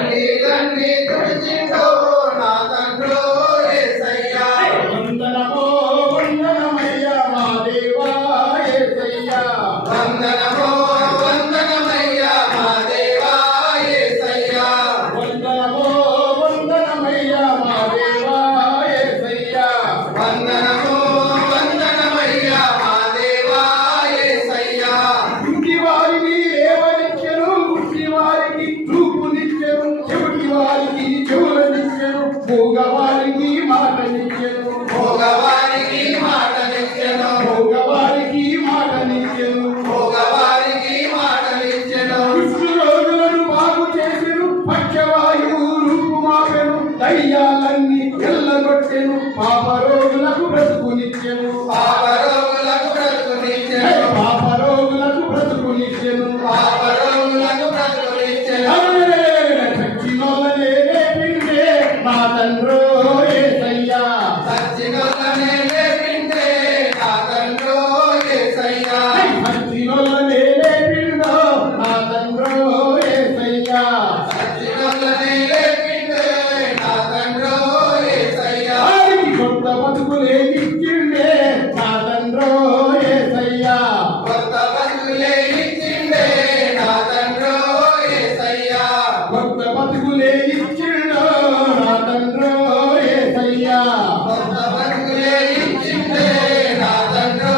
తండ్రి తండ్రి తుడిచిండో నా తండ్రో యేసయ్యా వందనమో వందనమయ్యా మా దేవా యేసయ్యా వందనమో వందనమయ్యా మా దేవా యేసయ్యా వందనమో వందనమయ్యా మా దేవా యేసయ్యా వందనమో వందనమయ్యా మా దేవా యేసయ్యా ఇంటి వారిని లేవనిచ్చెను గుడ్డి వారికి చూపునిచ్చెను చెవిటి వారికి చెవులనిచ్చెను మూగవారికి మాటనిచ్చెను మగవారికి మాటనిచ్చెను మూగవారికి మాటనిచ్చెను మగవారికి మాటనిచ్చెను కుష్టు రోగులను బాగు చేసెను పక్షవాయువు రూపుమాపెను దయ్యాలన్నీ ఎల్లగొట్టెను పాప రోగులకు బ్రతుకునిచ్చెను పాపరోగులకు బ్రతుకునిచ్చెను పాపరోగులకు బ్రతుకునిచ్చెను పాపరోగులకు బ్రతుకునిచ్చెను చచ్చినోళ్ళనే లేపిండే నా తండ్రో యేసయ్యా సచ్చినొల్లనే లేపిండే నా తండ్రో యేసయ్యా చచ్చినోళ్ళనే లేపిండో నా తండ్రో యేసయ్యా సచ్చినొల్లనే లేపిండే నా తండ్రో యేసయ్యా వారికి కొత్త బతుకులే ఇచ్చిండే నా తండ్రో యేసయ్యా కొత్త బతుకులే ఇచ్చిండే నా తండ్రో యేసయ్యా కొత్త బతుకులే ఇచ్చిండో నా తండ్రో యేసయ్యా కొత్త బతుకులే ఇచ్చిండే నా తండ్రో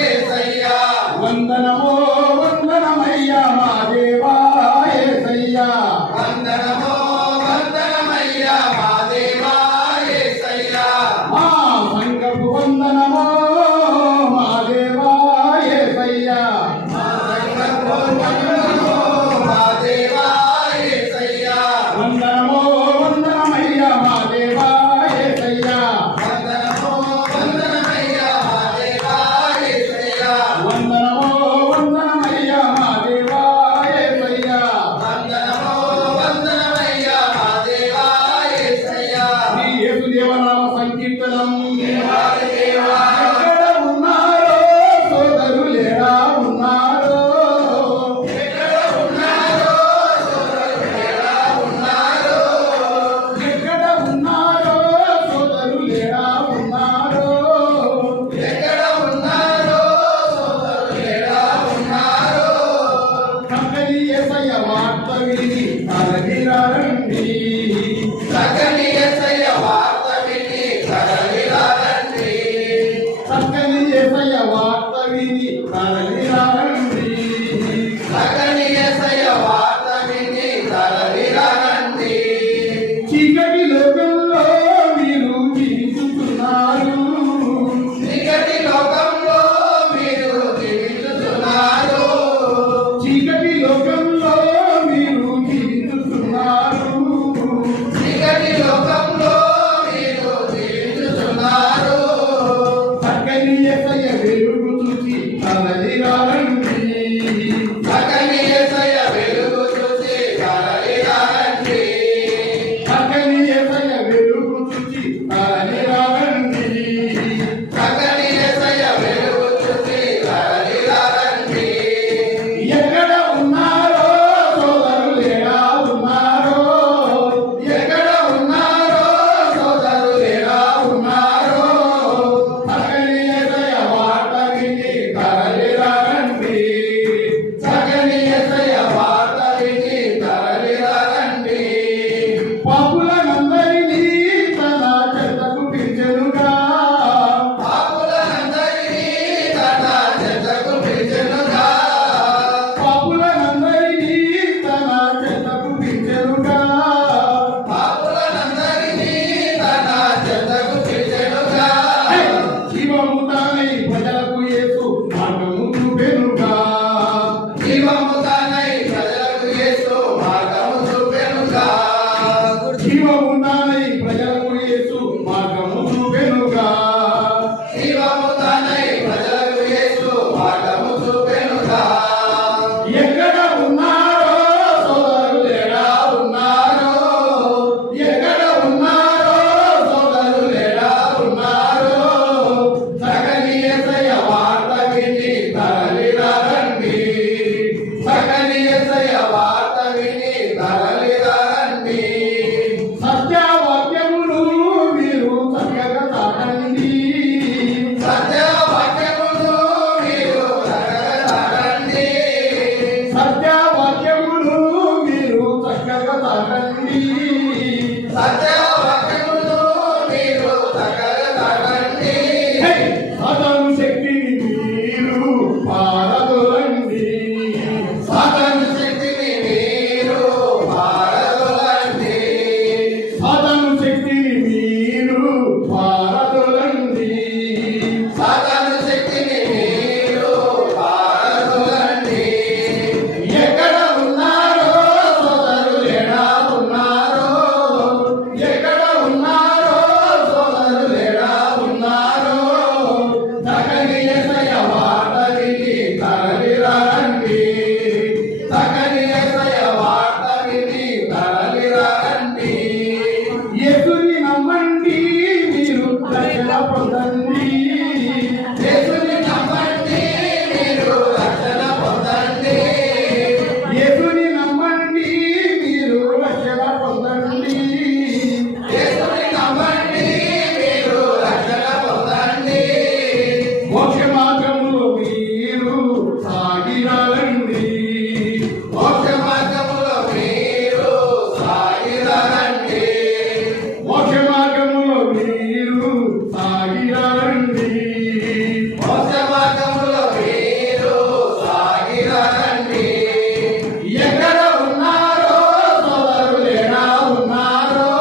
యేసయ్యా వందనమో వందనమయ్యా మా దేవా యేసయ్యా వందనమో వందనమయ్యా మా దేవా యేసయ్యా మా సంఘపు వందనమో మా దేవా యేసయ్యా మా సంఘపు వందనమో మా దేవా యేసయ్యా వందనమో వందనమయ్యా మా దేవా యేసయ్యా వందనమో వందనమయ్యా మా దేవా యేసయ్యా వందనమో వందనమయ్యా మా దేవా యేసయ్యా వందనమో వందనమయ్యా మా దేవా యేసయ్యా శ్రీ యేసుదేవనామ సంకీర్తనం దేవాది దేవా ఎక్కడ ఉన్నారో సోదరులేరా ఉన్నారో ఎక్కడ ఉన్నారో సోదరులు ఎలా ఉన్నారో ఎక్కడ ఉన్నారో సోదరులేరా ఉన్నారో ఎక్కడ ఉన్నారో సోదరులు ఎలా ఉన్నారో చక్కని యేసయ్య వార్త విని తరలిరండి చక్కని యేసయ్య వార్త విని తరలిరండి చక్కని యేసయ్య వార్త విని తరలిరండి చక్కని యేసయ్య వార్త విని తరలిరండి చీకటి లోకంలో మీరు జీవిస్తున్నారు చీకటి లోకంలో మీరు జీవిస్తున్నారు చీకటి లోకంలో మీరు జీవిస్తున్నారు సత్యవాక్యమును మీరు చక్కగలగండి. సాతాను శక్తిని మీరు పారదోలండి. సాతాను శక్తిని మీరు పారదోలండి. సాతాను శక్తిని మీరు పారదోలండి. సాతాను శక్తిని మీరు పారదోలండి. ఎక్కడ ఉన్నారో సోదరులు ఎడా ఉన్నారో, ఎక్కడ ఉన్నారో సోదరులు ఎడా ఉన్నారో, చక్కని యేసయ్య వార్త విని తరలిరండి. చక్కని యేసయ్య వార్త విని తరలిరండి. యేసుని నమ్మండి మీరు రక్షణ పొందండి. యేసుని నమ్మండి మీరు రక్షణ పొందండి. యేసుని నమ్మండి మీరు రక్షణ పొందండి. యేసుని నమ్మండి మీరు రక్షణ పొందండి. మోక్ష మార్గములో మీరు సాగిరాలండి. మోక్ష మార్గములో మీరు సాగిరండి. మోక్ష మార్గములో మీరు సాగిరాలండి. మోక్ష మార్గములో మీరు సాగిరండి. ఎక్కడ ఉన్నారో సోదరులు ఎడా ఉన్నారో,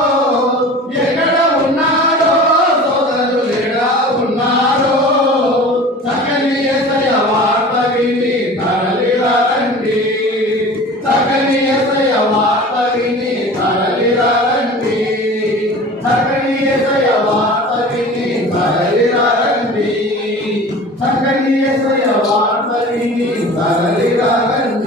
ఎక్కడ ఉన్నారో సోదరులు ఎడా ఉన్నారో, చక్కని యేసయ్య వార్త విని తరలిరండి. చక్కని యేసయ్య వార్త విని తరలిరండి. చక్కని యేసయ్య వార్త విని తరలిరండి. చక్కని యేసయ్య వార్త విని తరలిరండి.